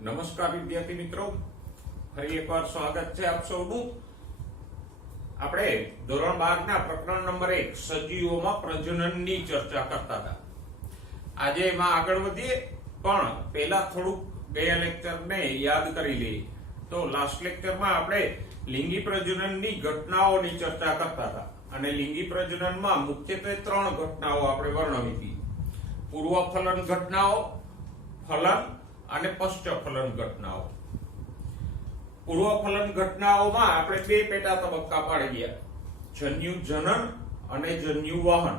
નમસ્કાર વિદ્યાર્થી મિત્રો, ફરી એકવાર સ્વાગત છે આપ સૌનું. આપણે ધોરણ 12 ના પ્રકરણ નંબર 1 સજીવોમાં પ્રજનનની ચર્ચા કરતા હતા. આજે એમાં આગળ વધીએ, પણ પહેલા થોડુંક ગયા લેક્ચરને યાદ કરી લઈએ. તો લાસ્ટ લેક્ચરમાં આપણે લિંગી પ્રજનનની ઘટનાઓની ચર્ચા કરતા હતા અને લિંગી પ્રજનનમાં મુખ્યત્વે 3 ઘટનાઓ આપણે વર્ણવી હતી: પૂર્વફલન ઘટનાઓ, ફલન અને પશ્ચફલન ઘટનાઓ. પૂર્વફલન ઘટનાઓમાં આપણે 2 પેટા તબક્કા પાડી ગયા: જન્યુ જનન અને જન્યુ વહન.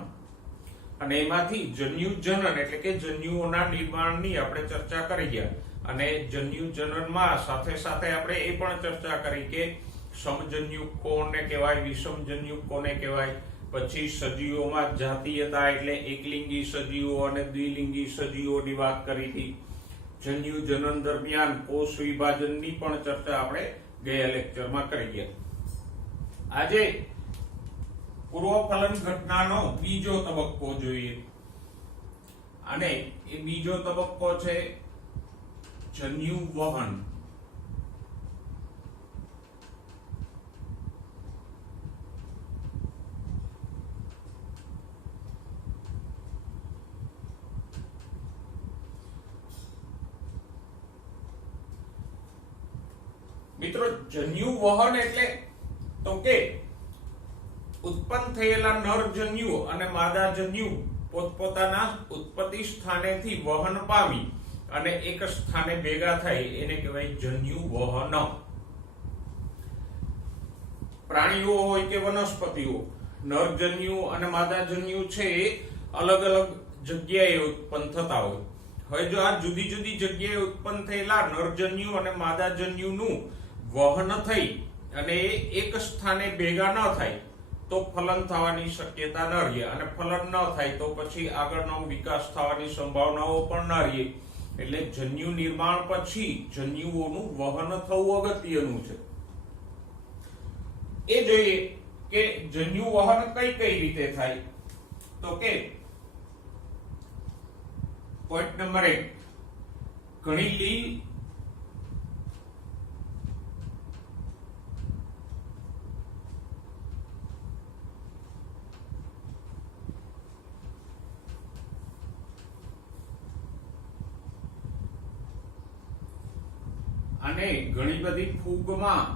અને એમાંથી જન્યુ જનન એટલે કે જન્યુઓના નિર્માણની આપણે ચર્ચા કરી ગયા. અને જન્યુ જનનમાં સાથે સાથે આપણે એ પણ ચર્ચા કરી કે સમજન્યુ કોને કહેવાય, વિષમજન્યુ કોને કહેવાય. પછી સજીવોમાં જાતીયતા એટલે એકલિંગી સજીવો અને દ્વિલિંગી સજીવોની વાત કરી હતી. જન્યુ જનન દરમિયાન કોષ વિભાજનની પણ ચર્ચા આપણે ગયા લેક્ચરમાં કરી ગયા. આજે પૂર્વફલન ઘટનાનો બીજો તબક્કો જોઈએ, અને એ બીજો તબક્કો છે જન્યુ વહન. મિત્રો, જન્યુ વહન એટલે તો કે ઉત્પન્ન થયેલા નર જન્યુ અને માદા જન્યુ પોતપોતાના ઉત્પત્તિ સ્થાનેથી વહન પામી અને એક સ્થાને ભેગા થાય એને કહેવાય જન્યુ વહન. પ્રાણીઓ હોય કે વનસ્પતિઓ, નર જન્યુ અને માદા જન્યુ છે એ અલગ અલગ જગ્યાએ ઉત્પન્ન થતા હોય. હવે જો આ જુદી જુદી જગ્યાએ ઉત્પન્ન થયેલા નરજન્યુ અને માદા જન્યુનું વહન થઈ અને એક સ્થાને ભેગા ન થાય તો ફલન થવાની શક્યતા ન રહે, અને ફલન ન થાય તો પછી આગળનો વિકાસ થવાની સંભાવનાઓ પણ ન રહે. એટલે જન્યુ નિર્માણ પછી જન્યુઓનું વહન થવું અગત્યનું છે. એ જોઈએ કે જન્યુ વહન કઈ કઈ રીતે થાય. તો કે પોઈન્ટ નંબર 1, ઘણી લીલ અને ઘણી બધી ફૂગમાં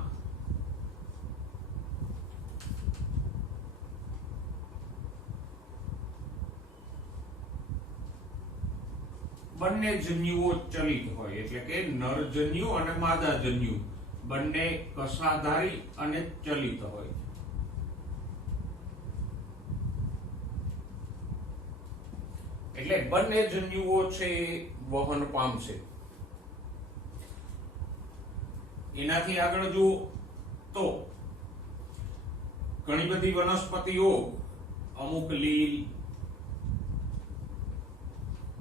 બંને જન્યુઓ ચલિત હોય, એટલે કે નરજન્યુ અને માદા જન્યુ બંને કસાધારી અને ચલિત હોય. એટલે બંને જન્યુઓ છે વહન પામશે. એનાથી આગળ જુઓ તો ઘણી બધી વનસ્પતિઓ, અમુક લીલ,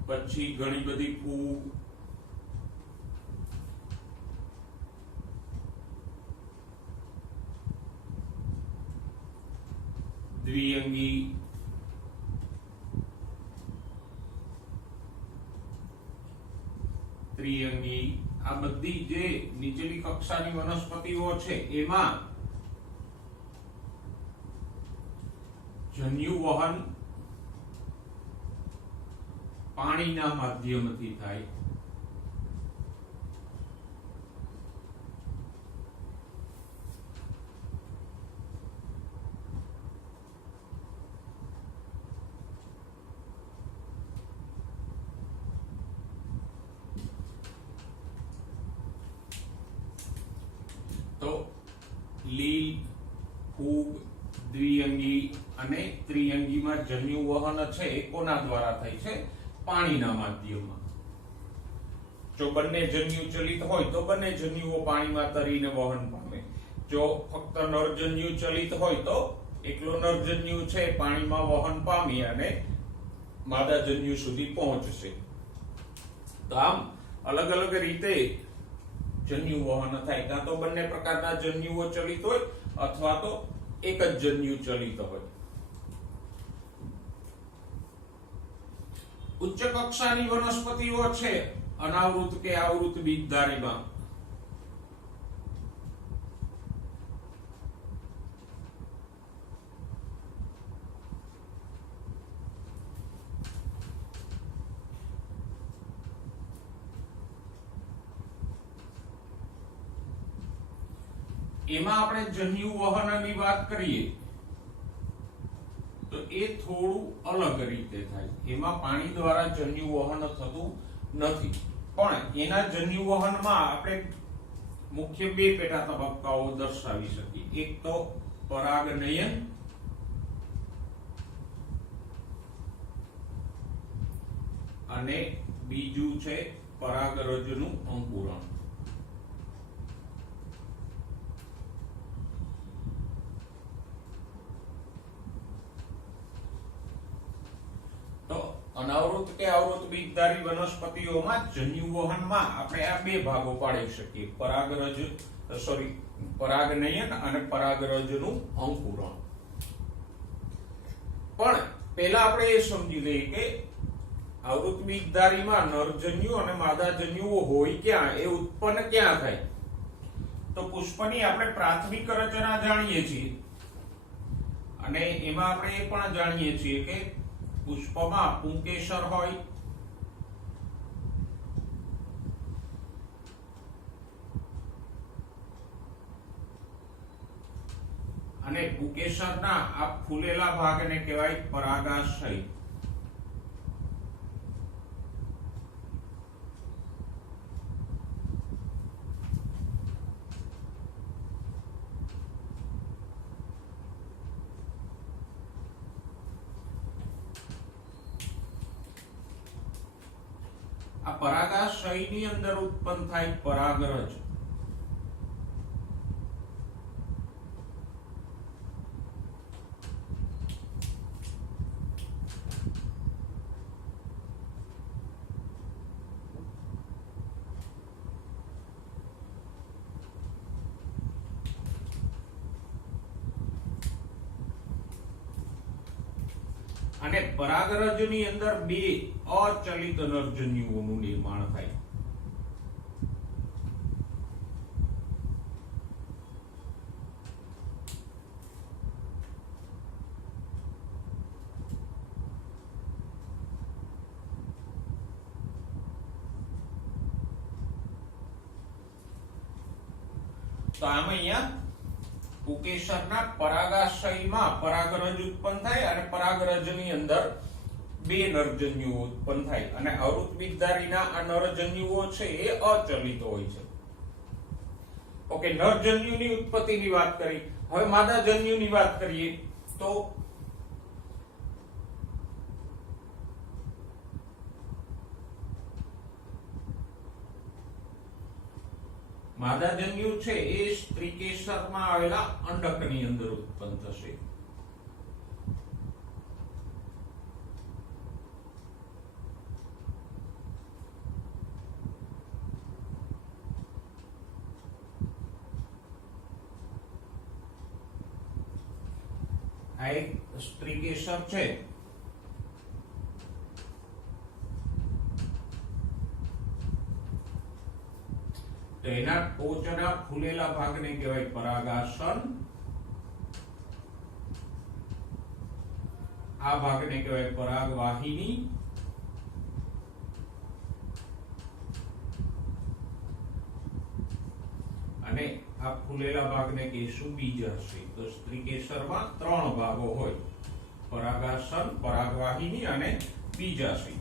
પછી ઘણી બધી ફૂગ, દ્વિઅંગી, ત્રિઅંગી, આ બધી જે નીચેની કક્ષાની વનસ્પતિઓ છે એમાં જન્યુ વહન પાણીના માધ્યમથી થાય. તો લીલ, ફૂગ, દ્વિઅંગી અને ત્રિઅંગીમાં જન્યુ વહન છે એ કોના દ્વારા થાય છે? પાણીના માધ્યમમાં. જો બંને જન્યુ ચલિત હોય તો બંને જન્યુઓ પાણીમાં તરીને વહન પામે. જો ફક્ત નરજન્યુ ચલિત હોય તો એકલો નરજન્યુ છે પાણીમાં વહન પામી અને માદા જન્યુ સુધી પહોંચશે. તો આમ અલગ અલગ રીતે જન્યુ વહન થાય. કાં તો બંને પ્રકારના જન્યુઓ ચલિત હોય અથવા તો એક જ જન્યુ ચલિત હોય. ઉચ્ચ કક્ષાની વનસ્પતિઓ છે અનાવૃત કે આવૃત બીજધારીમાં એમાં આપણે જન્યુ વહનની વાત કરીએ તો એ થોડું અલગ રીતે થાય. એમાં પાણી દ્વારા જન્યુ વહન થતું નથી, પણ એના જન્યુ વહનમાં આપણે મુખ્ય બે પેટા તબક્કાઓ દર્શાવી શકીએ. એક તો પરાગનયન અને બીજું છે પરાગરજનું અંકુરણ. અનાવૃત કે આવૃત બીજધારી વનસ્પતિઓમાં જન્યુ વહનમાં આપણે આ બે ભાગો પાડી શકીએ, પરાગનયન અને પરાગરજનું અંકુરણ. પણ પહેલા આપણે એ સમજી લઈએ કે આવૃત બીજધારીમાં નરજન્યુ અને માદાજન્યુઓ હોય ક્યાં, એ ઉત્પન્ન ક્યાં થાય. તો પુષ્પની આપણે પ્રાથમિક રચના જાણીએ છીએ અને એમાં આપણે એ પણ જાણીએ છીએ કે પુષ્પમાં પુંકેસર હોય, અને પુંકેસરના આ ફૂલેલા ભાગને કહેવાય પરાગાશય. આ પરાગાશયની અંદર ઉત્પન્ન થાય પરાગરજ. અને પરાગરજની અંદર બે અચલિત નરજન્યુઓનું નિર્માણ થાય. તો આમ અહીંયા પુંકેસરના પરાગાશયમાં પરાગરજ ઉત્પન્ન થાય અને પરાગરજની અંદર બે નરજન્યુઓ ઉત્પન્ન થાય, અને આવૃત બીજધારીના આ નરજન્યુઓ છે એ અચલિત હોય છે. ઓકે, નરજન્યુની ઉત્પત્તિની વાત કરી. હવે માદાજન્યુની વાત કરીએ તો માદાજન્યુ છે એ સ્ત્રીકેસરમાં આવેલા અંડકની અંદર ઉત્પન્ન થશે. આ એક સ્ત્રીકેસર છે. તો એના ટોચના ફૂલેલા ભાગને કહેવાય પરાગાસન, આ ભાગને કહેવાય પરાગવાહિની, અને આ ફૂલેલા ભાગને કહેશું બીજાશય. તો સ્ત્રીકેસરમાં ત્રણ ભાગો હોય, પરાગાસન, પરાગવાહિની અને બીજાશય.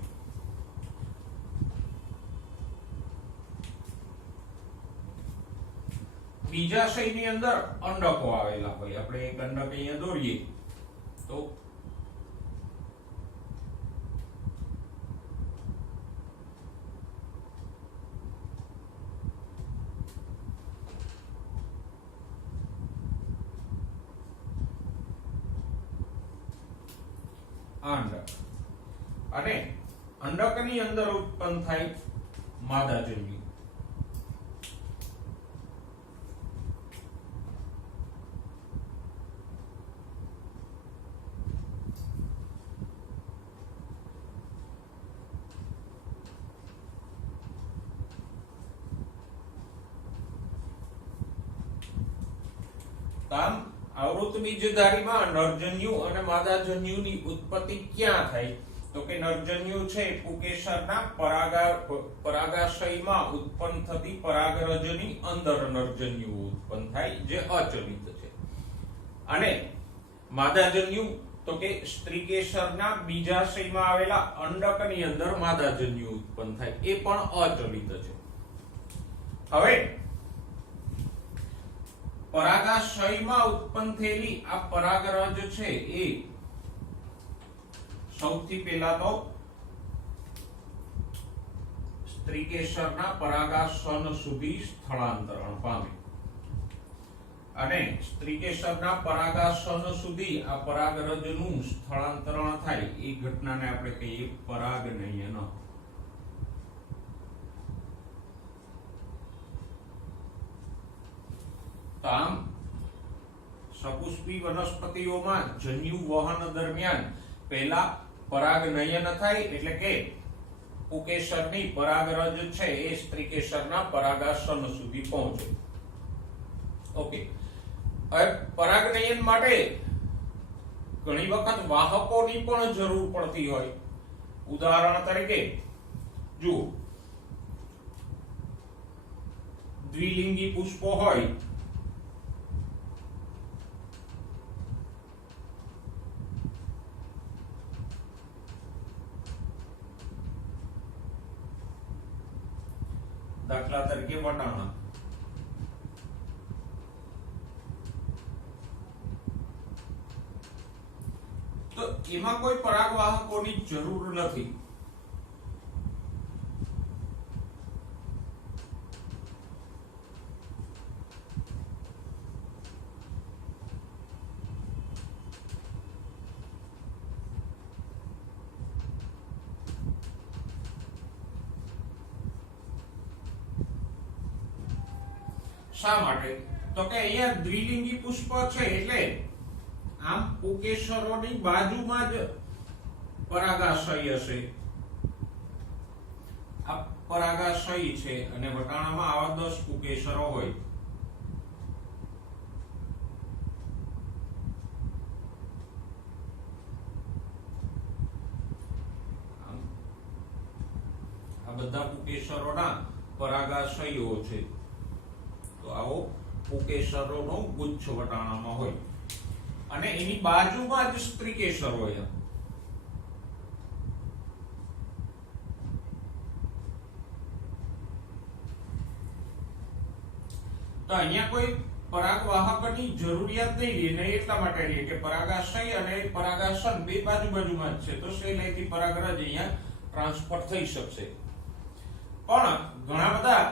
બીજાશયની અંદર અંડકો આવેલા હોય. આપણે એક અંડક અહીંયા દોરીએ તો અંડક, અને અંડકની અંદર ઉત્પન્ન થાય માદાજન્યુ. તો આમ આવૃત બીજધારીમાં નરજન્યુ અને માદાજન્યુની ઉત્પત્તિ ક્યાં થાય? તો કે નરજન્યુ છે પુકેસરના પરાગાશયમાં ઉત્પન્ન થતી પરાગરજની અંદર નરજન્યુ ઉત્પન્ન થાય, જે અચલિત છે. અને માદાજન્યુ તો કે સ્ત્રીકેસરના બીજાશયમાં આવેલા અંડકની અંદર માદાજન્યુ ઉત્પન્ન થાય, એ પણ અચલિત છે. હવે પરાગાશયમાં ઉત્પન્ન થયેલી આ પરાગરજ છે એ સૌથી પહેલા તો સ્ત્રીકેસરના પરાગાસન સુધી સ્થળાંતરણ પામે, અને સ્ત્રીકેસરના પરાગાસન સુધી આ પરાગરજનું સ્થળાંતરણ થાય એ ઘટનાને આપણે કહીએ પરાગનયન. આમ સપુષ્પી વનસ્પતિઓમાં જન્યુ વહન દરમિયાન પહેલા પરાગનયન થાય, એટલે કે પુકેસરની પરાગરજ છે એ સ્ત્રીકેસરના પરાગાસન સુધી પહોંચે. ઓકે, હવે પરાગનયન માટે ઘણી વખત વાહકોની પણ જરૂર પડતી હોય. ઉદાહરણ તરીકે જુઓ, દ્વિલિંગી પુષ્પો હોય દાખલા તરીકે વટાણા, તો એમાં કોઈ પરાગવાહકોની જરૂર નથી. શા માટે? તો કે અહીંયા દ્વિલિંગી પુષ્પ છે એટલે આમ પુકેસરોની બાજુમાં જ પરાગાશય હશે. આ પરાગાશય છે અને વટાણામાં આવા 10 પુકેસરો હોય. આ બધા પુકેસરોના પરાગાશયો છે. તો આવો પુકેસરોનો ગુચ્છ વટાણામાં હોય અને એની બાજુમાં જ સ્ત્રીકેસર હોય. તો અહીંયા કોઈ પરાગવાહકની જરૂરિયાત નહીં રહે, એટલા માટે રહે કે પરાગાશય અને પરાગાસન બે બાજુમાં જ છે, તો સહેલાઈથી પરાગરજ અહીંયા ટ્રાન્સફર થઈ શકશે. પણ ઘણા બધા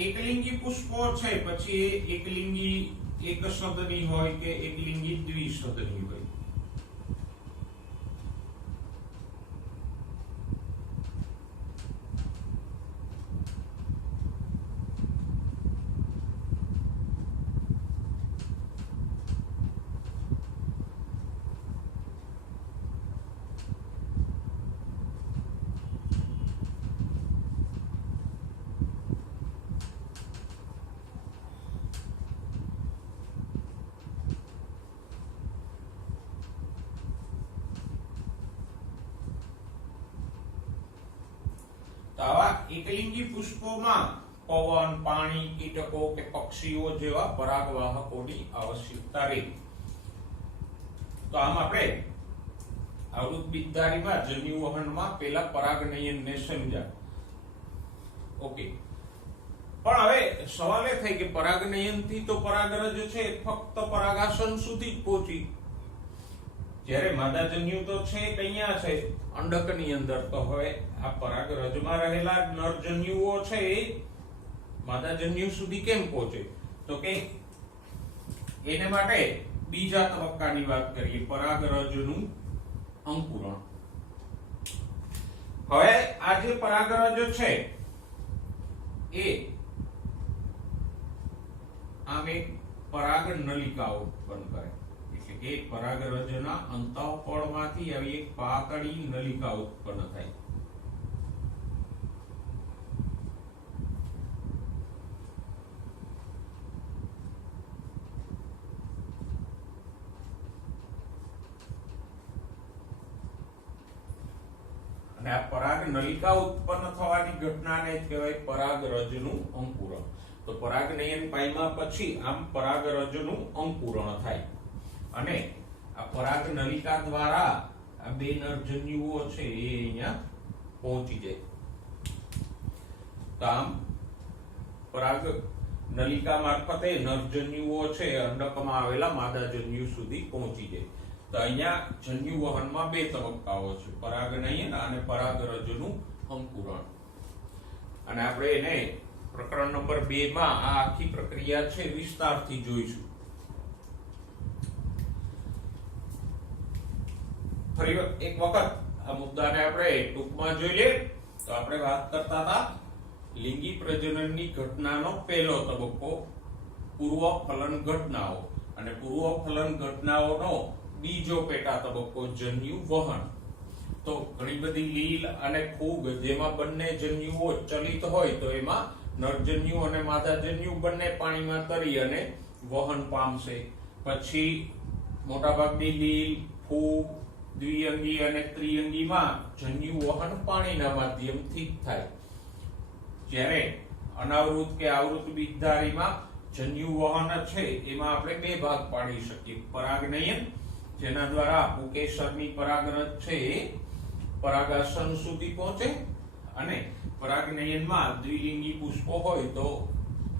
એકલિંગી પુષ્પો છે, પછી એકલિંગી એક શબ્દની હોય કે એકલિંગી દ્વિશબ્દની હોય. તો આવા એકલિંગી પુષ્પોમાં પવન, પાણી, કીટકો કે પક્ષીઓ જેવા પરાગવાહકોની આવશ્યકતા રહે. તો આમ આપણે આવૃત બીજધારીમાં જન્યુવહનમાં પહેલા પરાગનયનને સમજ્યા. ઓકે, પણ હવે સવાલ એ થાય કે પરાગનયનથી તો પરાગરજ છે ફક્ત પરાગાસન સુધી જ પહોંચી, જ્યારે માદાજન્યુ તો છે કયા છે અંડકની અંદર. તો હવે આ પરાગરજમાં રહેલા નરજન્યુઓ છે એ માદાજન્યુ સુધી કેમ પહોંચે? તો કે એને માટે બીજા તબક્કાની વાત કરીએ, પરાગરજનું અંકુરણ. હવે આ જે પરાગરજ છે એ આમ એક પરાગ નલિકા ઉત્પન્ન કરે, એટલે કે પરાગરજના અંતઃફળમાંથી આવી એક પાતળી નલિકા ઉત્પન્ન થાય. આ પરાગ નલિકા ઉત્પન્ન થવાની ઘટનાને જ કહેવાય પરાગરજનું અંકુરણ. તો પરાગનયન પામ્યા પછી આમ પરાગરજનું અંકુરણ થાય અને આ પરાગ નલિકા દ્વારા આ બે નરજન્યુઓ છે એ અહીંયા પહોંચી જાય. તો આમ પરાગ નલિકા મારફતે નરજન્યુઓ છે અંડકમાં આવેલા માદાજન્યુ સુધી પહોંચી જાય. તો અહીંયા જન્યુ વહનમાં બે તબક્કાઓ છે, પરાગનયન અને પરાગરજનું અંકુરણ. અને આપણે એને પ્રકરણ નંબર 2 માં આ આખી પ્રક્રિયા છે વિસ્તારથી જોઈશું. ફરી એક વખત આ મુદ્દાને આપણે ટૂંકમાં જોઈએ તો આપણે વાત કરતા હતા લિંગી પ્રજનનની ઘટનાનો પહેલો તબક્કો પૂર્વ ફલન ઘટનાઓ અને પૂર્વ ફલન ઘટનાઓનો બીજો પેટા તબક્કો જન્યુ વહન. તો ઘણી બધી લીલ અને ફૂગ જેમાં બંને જન્યુઓ ચલિત હોય તો એમાં નરજન્યુ અને માદાજન્યુ બંને પાણીમાં તરી અને વહન પામશે. પછી મોટાભાગની લીલ, ફૂગ, દ્વિઅંગી અને ત્રિઅંગીમાં જન્યુ વહન પાણીના માધ્યમથી થાય. જ્યારે અનાવૃત કે આવૃત બીજધારીમાં જન્યુ વહન છે એમાં આપણે બે ભાગ પાડી શકીએ. પરાગનયન જેના દ્વારા પુકેસરની પરાગરજ છે એ પરાગાસન સુધી પહોંચે અને પરાગનયનમાં દ્વિલિંગી પુષ્પો હોય તો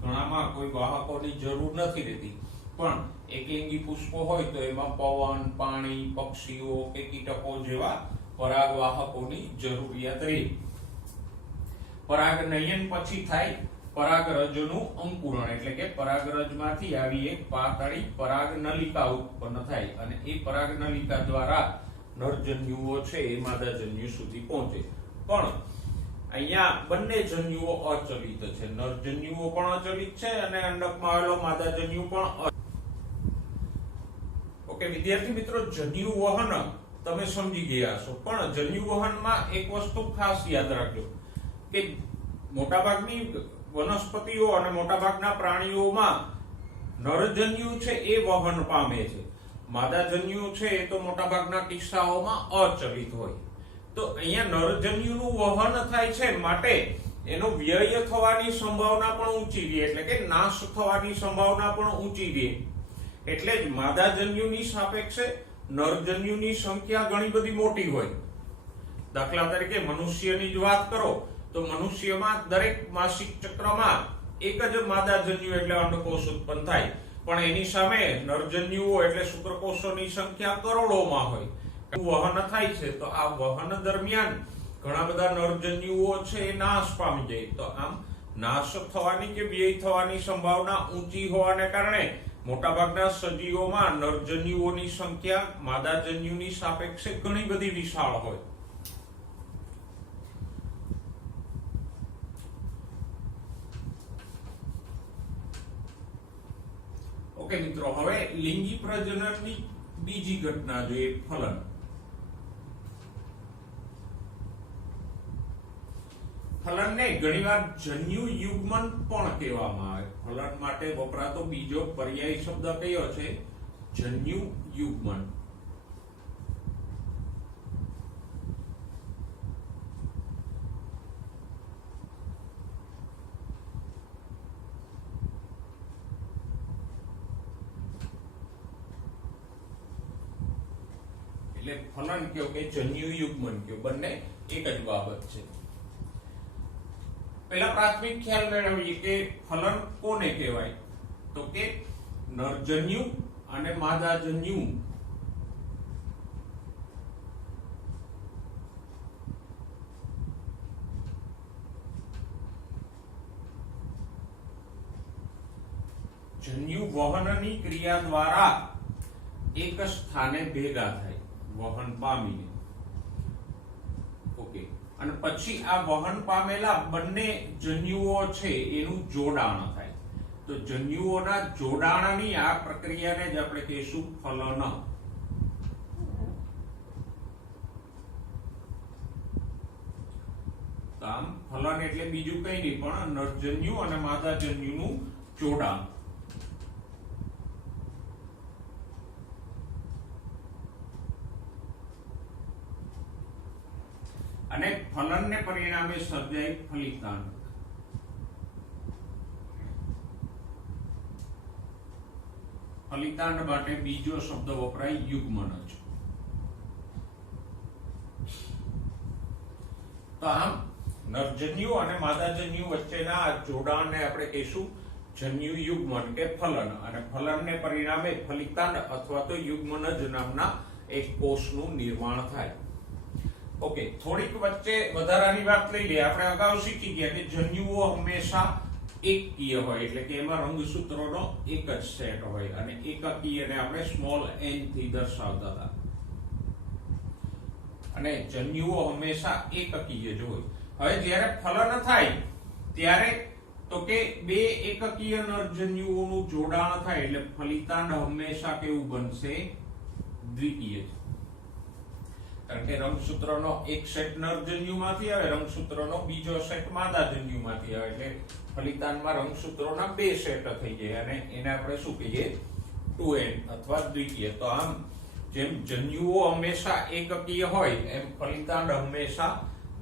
ઘણામાં કોઈ વાહકોની જરૂર નથી રહેતી, પણ એકલિંગી પુષ્પો હોય તો એમાં પવન, પાણી, પક્ષીઓ કે કીટકો જેવા પરાગવાહકોની જરૂરિયાત રહે. પરાગનયન પછી થાય પરાગરજનું અંકુરણ, એટલે કે પરાગરજમાંથી આવી એક પાતળી પરાગનલિકા ઉત્પન્ન થાય અને એ પરાગનલિકા દ્વારા નરજન્યુઓ છે એ માદાજન્યુ સુધી પહોંચે. પણ અહીંયા બંને જન્યુઓ અચલિત છે, નરજન્યુઓ પણ અચલિત છે અને અંડકમાં આવેલો માદાજન્યુ પણ. ઓકે વિદ્યાર્થી મિત્રો, જન્યુ વહન તમે સમજી ગયા છો, પણ જન્યુ વહનમાં એક વસ્તુ ખાસ યાદ રાખજો કે મોટાભાગની વનસ્પતિઓ અને મોટાભાગના પ્રાણીઓમાં નરજન્યુ છે એ વહન પામે છે, માદાજન્યુ છે એ તો મોટાભાગના કિસ્સાઓમાં અચલિત હોય. તો અહીંયા નરજન્યુનું વહન થાય છે માટે એનો વ્યય થવાની સંભાવના પણ ઊંચી રહે, એટલે કે નાશ થવાની સંભાવના પણ ઊંચી રહે. એટલે જ માદાજન્યુની સાપેક્ષે નરજન્યુની સંખ્યા ઘણી બધી મોટી હોય. દાખલા તરીકે મનુષ્યની જ વાત કરો તો મનુષ્યમાં દરેક માસિક ચક્રમાં એક જ માદાજન્યુ એટલે અંડકોષ ઉત્પન્ન થાય, પણ એની સામે નરજન્યુઓ એટલે શુક્રકોષોની સંખ્યા કરોડોમાં હોય. વહન થાય છે તો આ વહન દરમિયાન ઘણા બધા નરજન્યુઓ છે એ નાશ પામી જાય. તો આમ નાશ થવાની કે વ્યય થવાની સંભાવના ઊંચી હોવાને કારણે મોટાભાગના સજીવોમાં નરજન્યુઓની સંખ્યા માદાજન્યુની સાપેક્ષે ઘણી બધી વિશાળ હોય. ઓકે મિત્રો, હવે લિંગી પ્રજનનની બીજી ઘટના જોઈએ, ફલન. ફલનને ઘણીવાર જન્યુ યુગ્મન પણ કહેવામાં આવે. ફલન માટે વપરાતો બીજો પર્યાયી શબ્દ કયો છે? જન્યુ યુગ્મન. એટલે ફલન કયો કે જન્યુ યુગ્મન કયો, બંને એક જ બાબત છે. પહેલા પ્રાથમિક ખ્યાલ મેળવીએ કે ફલન કોને કહેવાય? તો કે નરજન્યુ અને માદાજન્યુ જન્યુ વહનની ક્રિયા દ્વારા એક સ્થાને ભેગા થાય, વહન પામીને. ઓકે, અને પછી આ વહન પામેલા બંને જન્યુઓ છે એનું જોડાણ થાય. તો જન્યુઓના જોડાણની આ પ્રક્રિયાને જ આપણે કહીશું ફલન. તો આમ ફલન એટલે બીજું કઈ નહીં પણ નરજન્યુ અને માદાજન્યુનું જોડાણ. અને ફલનને પરિણામે સર્જાય ફલિતાંડ. ફલિતાંડ માટે બીજો શબ્દ વપરાય યુગ્મનજ. તો આમ નરજન્યુ અને માદાજન્યુ વચ્ચેના જોડાણને આપણે કહીશું જન્યુ યુગ્મન કે ફલન, અને ફલનને પરિણામે ફલિતાંડ અથવા તો યુગ્મનજ નામના એક કોષનું નિર્માણ થાય. ઓકે, થોડીક વચ્ચે વધારાની વાત લઈ લઈએ. આપણે અગાઉ શીખી ગયા કે જન્યુઓ હંમેશા એકકીય હોય, એટલે કે એમાં રંગસૂત્રોનો એક જ સેટ હોય, અને એકકીયને આપણે સ્મોલ n થી દર્શાવતા હતા. અને જન્યુઓ હંમેશા એકકીય જ હોય. હવે જ્યારે ફલન થાય ત્યારે તો કે બે એકકીય નરજન્યુઓનું જોડાણ થાય એટલે ફલિતાંડ હંમેશા કેવું બનશે? દ્વિકીય. કારણ કે રંગસૂત્રનો એક સેટ નરજન્યુમાંથી આવે, રંગસૂત્રનો બીજો સેટ માદાજન્યુમાંથી આવે, એટલે ફલિતાંડમાં રંગસૂત્રોના બે સેટ થઈ જાય, અને એને આપણે શું કહીએ? 2n અથવા દ્વિકીય. તો આમ જેમ જન્યુઓ હંમેશા એકકીય હોય એમ ફલિતાંડ હંમેશા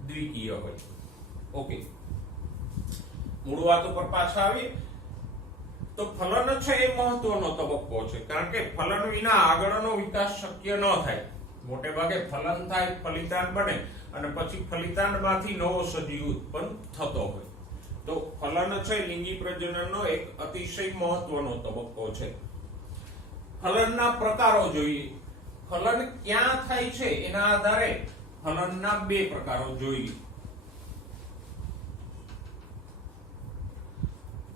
દ્વિકીય હોય. ઓકે, મૂળ વાત ઉપર પાછા આવીએ તો ફલન છે એ મહત્વનો તબક્કો છે, કારણ કે ફલન વિના આગળનો વિકાસ શક્ય ન થાય. મોટે ભાગે ફલન થાય, ફલિતાંડ બને, અને પછી ફલિતાંડમાંથી નવો સજીવ ઉત્પન્ન થતો હોય. તો ફલન છે લિંગી પ્રજનનનો એક અતિશય મહત્વનો તબક્કો છે. ફલનના પ્રકારો જોઈએ. ફલન ક્યાં થાય છે એના આધારે ફલનના બે પ્રકારો જોઈએ.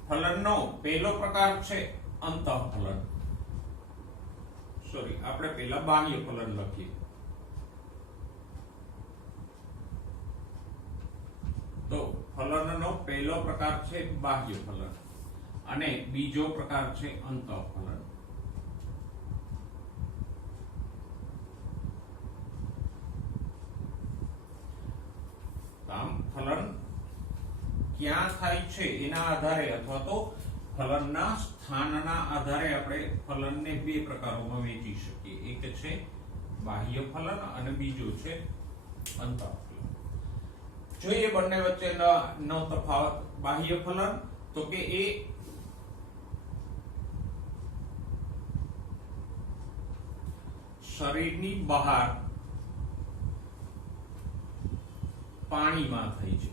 ફલનનો પહેલો પ્રકાર છે અંતઃફલન. સોરી, આપણે પહેલા બાહ્ય ફલન લખીએ. તો ફલનનો પહેલો પ્રકાર છે બાહ્ય ફલન, અને બીજો પ્રકાર છે અંતઃફલન. આમ ફલન ક્યાં થાય છે એના આધારે અથવા તો ફલનના સ્થાનના આધારે આપણે ફલનને બે પ્રકારોમાં વહેંચી શકીએ. એક છે બાહ્ય ફલન અને બીજું છે અંતઃફલન. જોઈએ બંને વચ્ચેનો તફાવત. બાહ્ય ફલન તો કે એ શરીરની બહાર પાણીમાં થાય છે.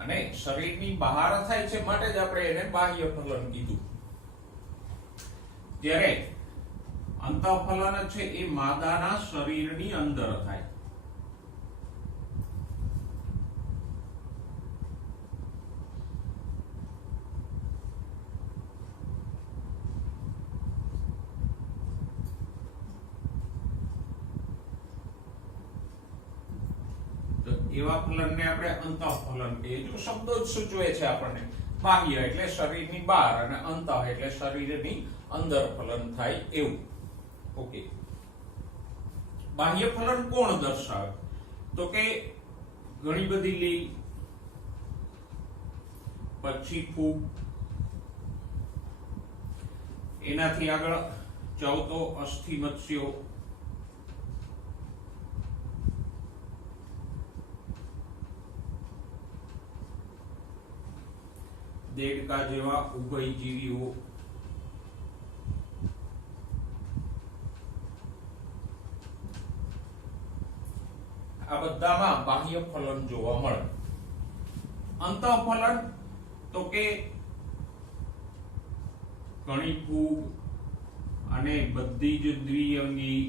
અને શરીરની બહાર થાય છે માટે જ આપણે એને બાહ્ય ફલન કીધું. જ્યારે અંતઃફલન છે એ માદાના શરીરની અંદર થાય. એવા ફલનને આપણે અંતઃફલન કહીએ. જો શબ્દો જ સૂચવે છે આપણને. બાહ્ય એટલે શરીરની બહાર, અને અંતઃ એટલે શરીરની અંદર ફલન થાય એવું. ઓકે, બાહ્ય ફલન કોણ દર્શાવે? તો કે ઘણી બધી લીલ, પછી ફૂગ, એનાથી આગળ જાવ તો અસ્થિ મત્સ્યો, દેડકા જેવા ઉભયજીવીઓ, આ બધામાં બાહ્ય ફલન જોવા મળે. અંતઃફલન તો કે ઘણી ફૂગ અને બધી જ દ્વિઅંગી,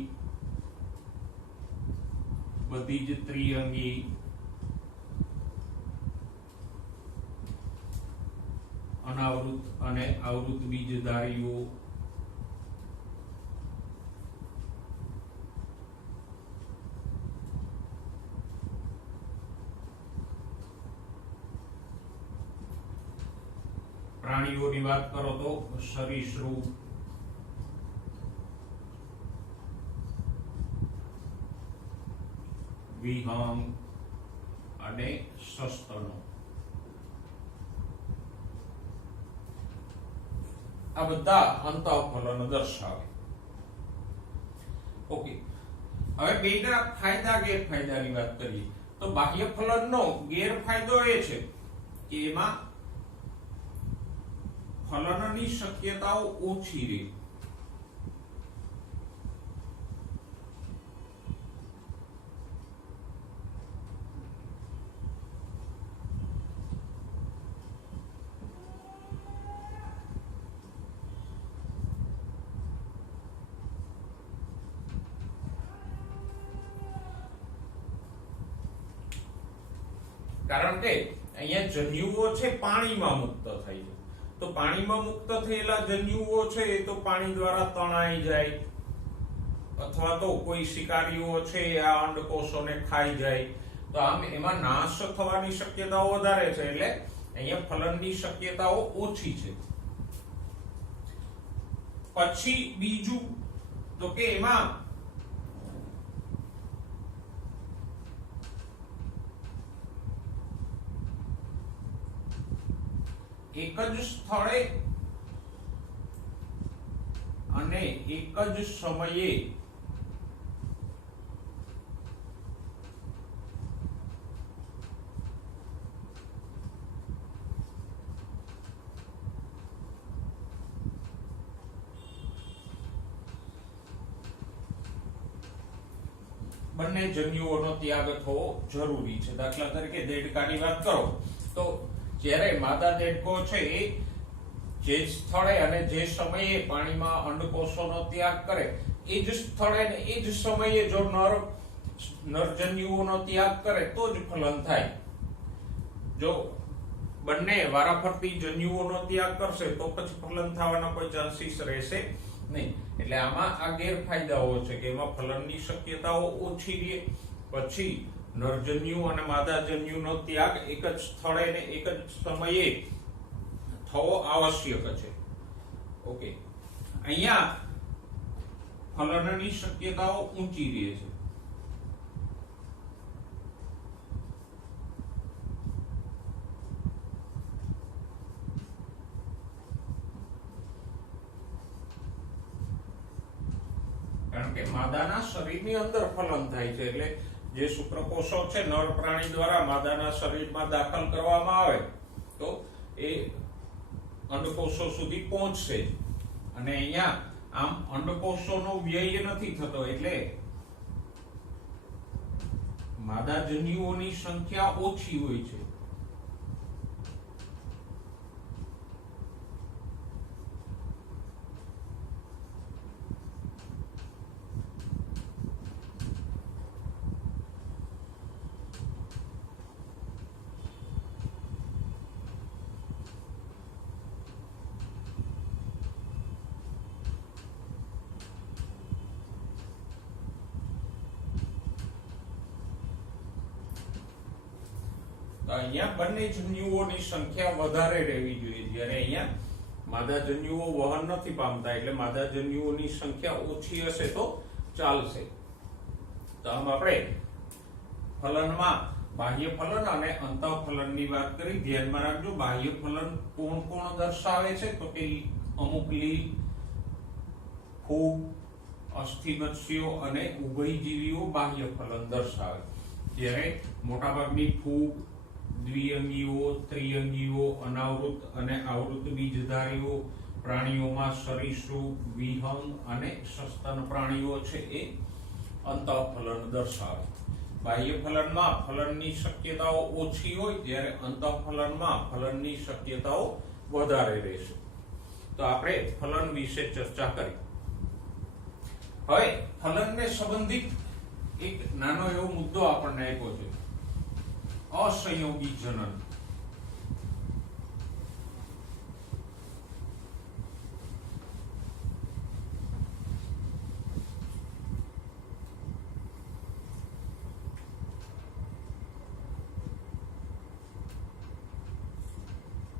બધી જ ત્રિઅંગી, અનાવૃત અને આવૃત બીજધારીઓ, પ્રાણીઓની વાત કરો તો સરીસૃપ, વિહંગ અને સસ્તનો. આ બધા અંતઃફલન દર્શાવે. ઓકે, હવે બેના ફાયદા ગેરફાયદાની વાત કરીએ તો બાહ્ય ફલનનો ગેરફાયદો એ છે કે એમાં ફલનની શક્યતાઓ ઓછી રહે. કારણ કે અહીંયા જન્યુઓ છે પાણીમાં મુક્ત થાય છે, તો પાણીમાં મુક્ત થયેલા જન્યુઓ છે એ તો પાણી દ્વારા તણાઈ જાય અથવા તો કોઈ શિકારીઓ છે આ અંડકોષોને ખાઈ જાય, તો આમ એમાં નાશ થવાની શક્યતાઓ વધારે છે. એટલે અહીંયા ફલનની શક્યતાઓ ઓછી છે. પછી બીજું તો કે એમાં એક જ સ્થળે અને એક જ સમયે બંને જન્યુઓનો ત્યાગ થવો જરૂરી છે. દાખલા તરીકે દેડકાની વાત કરો તો જ્યારે માદા દેડકો છે એ જે સ્થળે અને જે સમયે પાણીમાં અંડકોષોનો ત્યાગ કરે એ જ સ્થળે ને એ જ સમયે જો નરજન્યુઓનો ત્યાગ કરે તો જ ફલન થાય. જો બંને વારાફરતી જન્યુઓનો ત્યાગ કરશે તો પછી ફલન થવાના કોઈ ચાન્સીસ રહેશે નહીં. એટલે આમાં આ ગેરફાયદાઓ છે કે એમાં ફલનની શક્યતાઓ ઓછી રહે. પછી નરજન્યુ અને માદાજન્યુનો ત્યાગ એક જ સ્થળે ને એક જ સમયે થવો આવશ્યક છે. ઓકે, અહીંયા ફલનની શક્યતાઓ ઊંચી રહે છે. કારણ કે માદાના શરીરની અંદર ફલન થાય છે. એટલે જે શુક્રકોષો છે નર પ્રાણી દ્વારા માદાના શરીરમાં દાખલ કરવામાં આવે તો એ અંડકોષો સુધી પહોંચશે. અને અહીંયા આમ અંડકોષોનો વ્યય નથી થતો, એટલે માદાજન્યુઓની સંખ્યા ઓછી હોય છે. અહીંયા બંને જન્યુઓની સંખ્યા વધારે રહેવી જોઈએ, જ્યારે અહીંયા માદાજન્યુઓ વહન નથી પામતા એટલે માદાજન્યુઓની સંખ્યા ઓછી હશે તો ચાલશે. તો આમ આપણે ફલનમાં બાહ્ય ફલન અને અંતઃફલનની વાત કરી. ધ્યાનમાં રાખજો, બાહ્ય ફલન કોણ કોણ દર્શાવે છે તો કે અમુક લીલ, ફૂગ, અસ્થિમત્સ્યો અને ઉભયજીવીઓ બાહ્ય ફલન દર્શાવે. જ્યારે મોટાભાગની ફૂગ, દ્વિઅંગીઓ, ત્રિઅંગીઓ, અનાવૃત અને આવૃત બીજધારીઓ પ્રાણીઓમાં સરીસૃપ, વિહંગ અને સસ્તન પ્રાણીઓ છે એ અંતઃફલન દર્શાવે. બાહ્ય ફલનમાં ફલનની શક્યતાઓ ઓછી હોય, જ્યારે અંતઃફલનમાં ફલનની શક્યતાઓ વધારે રહેશે. તો આપણે ફલન વિશે ચર્ચા કરી. હવે ફલનને સંબંધિત એક નાનો એવો મુદ્દો આપણને આપ્યો છે, અસંયોગી જનન.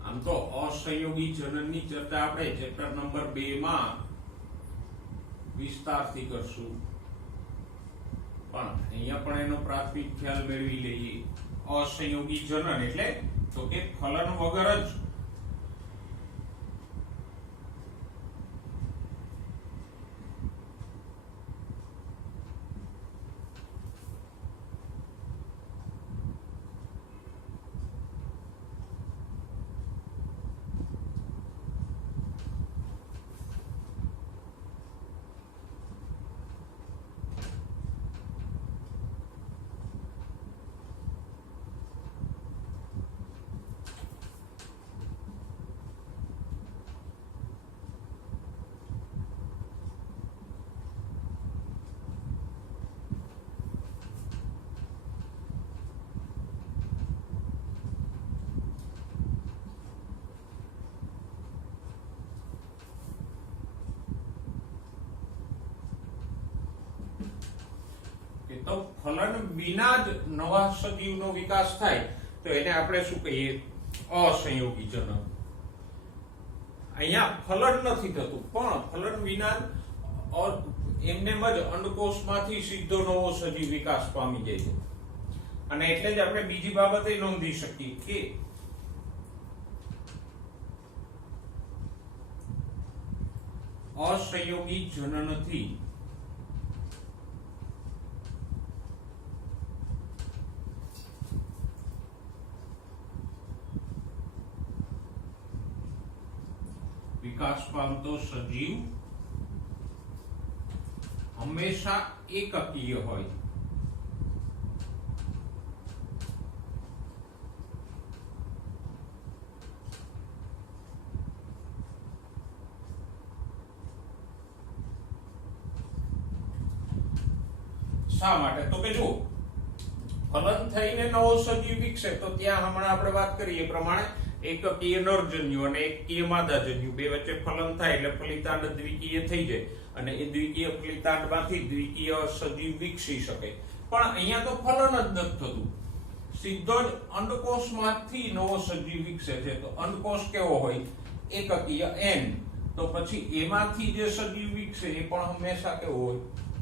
આમ તો અસંયોગી જનનની ચર્ચા આપણે ચેપ્ટર નંબર 2 માં વિસ્તારથી કરશું, પણ અહીંયા પણ એનો પ્રાથમિક ખ્યાલ મેળવી લઈએ. અસંયોગી જનન એટલે તો કે ફલન વગર જ તો ફલન વિના જ નવા સજીવનો વિકાસ થાય તો એને આપણે શું કહીએ? અસંયોગી જનન. અહીંયા ફલન નથી થતું, પણ ફલન વિના એમનેમ જ અંડકોષમાંથી સીધો નવો સજીવ વિકાસ પામી જાય છે. અને એટલે જ આપણે બીજી બાબતે નોંધી શકીએ કે અસંયોગી જનનથી વિકાસ પામતો સજીવ હંમેશા એકકીય હોય. શા માટે? તો કે જો ફલન થઈને નવો સજીવ વિકસે તો ત્યાં હમણાં આપણે વાત કરીએ પ્રમાણે એકકીય નરજન્યુ અને એકકીય માદાજન્યુ બે વચ્ચે ફલન થાય એટલે ફલિતાંડ દ્વિકીય થઈ જાય અને એ દ્વિકીય ફલિતાંડમાંથી દ્વિકીય સજીવ વિકસી શકે. પણ અહીંયા તો ફલન જ નથી થતું, સીધો જ અંડકોષમાંથી નવો સજીવ વિકસે છે. તો અંડકોષ કેવો હોય? એકકીય n. તો પછી એમાંથી જે સજીવ વિકસે એ પણ હંમેશા કેવો હોય?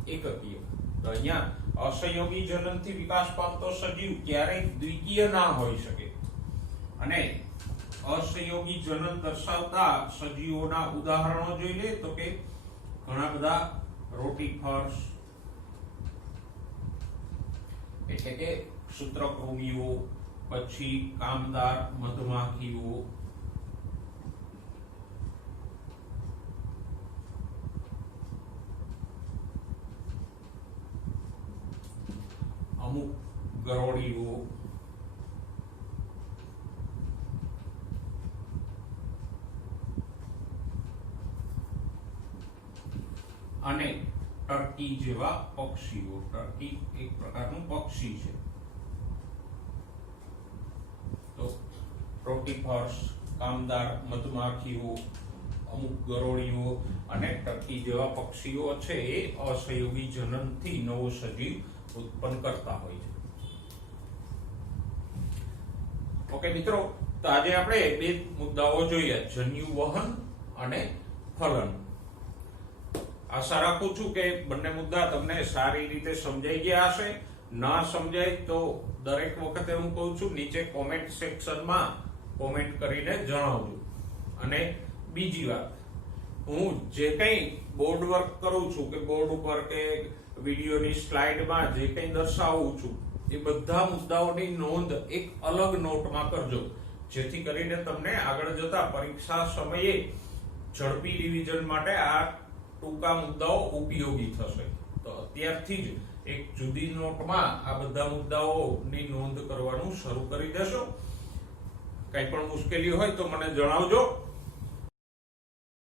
એકકીય. તો અહીંયા અસંયોગી જનનથી વિકાસ પામતો સજીવ ક્યારેય દ્વિકીય ના હોઈ શકે. અને અસંયોગી જનન દર્શાવતા સજીવોના ઉદાહરણો જોઈ લે તો કે ઘણા બધા રોટીફર્સ એટલે કે સૂત્રકૃમિઓ, પછી કામદાર મધમાખીઓ, અમુક ગરોળીઓ, અને ટર્કી જેવા પક્ષીઓ. ટર્કી એક પ્રકારનું પક્ષી છે. તો રોટીફર્સ, કામદાર મધમાખીઓ, અમુક ગરોળીઓ અને ટર્કી જેવા પક્ષીઓ છે એ અસંયોગી જનનથી નવો સજીવ ઉત્પન્ન કરતા હોય છે. ઓકે મિત્રો, તો આજે આપણે બે મુદ્દાઓ જોયા, જન્યુ વહન અને ફલન. આશા રાખું છું કે બંને મુદ્દા તમને સારી રીતે સમજાઈ ગયા હશે. ના સમજાય તો દરેક વખતે હું કહું છું નીચે કોમેન્ટ સેક્શનમાં કોમેન્ટ કરીને જણાવજો. અને બીજી વાત, હું જે કંઈ બોર્ડ વર્ક કરું છું કે બોર્ડ ઉપર કે વિડીયોની સ્લાઇડમાં જે કંઈ દર્શાવું છું એ બધા મુદ્દાઓની નોંધ એક અલગ નોટમાં કરજો, જેથી કરીને તમને આગળ જતા પરીક્ષા સમયે ઝડપી રિવિઝન માટે આ ટૂંકા મુદ્દાઓ ઉપયોગી થશે. તો અત્યારથી જ એક જુદી નોટમાં આ બધા મુદ્દાઓની નોંધ કરવાનું શરૂ કરી દેશો. કંઈ પણ મુશ્કેલી હોય તો મને જણાવજો.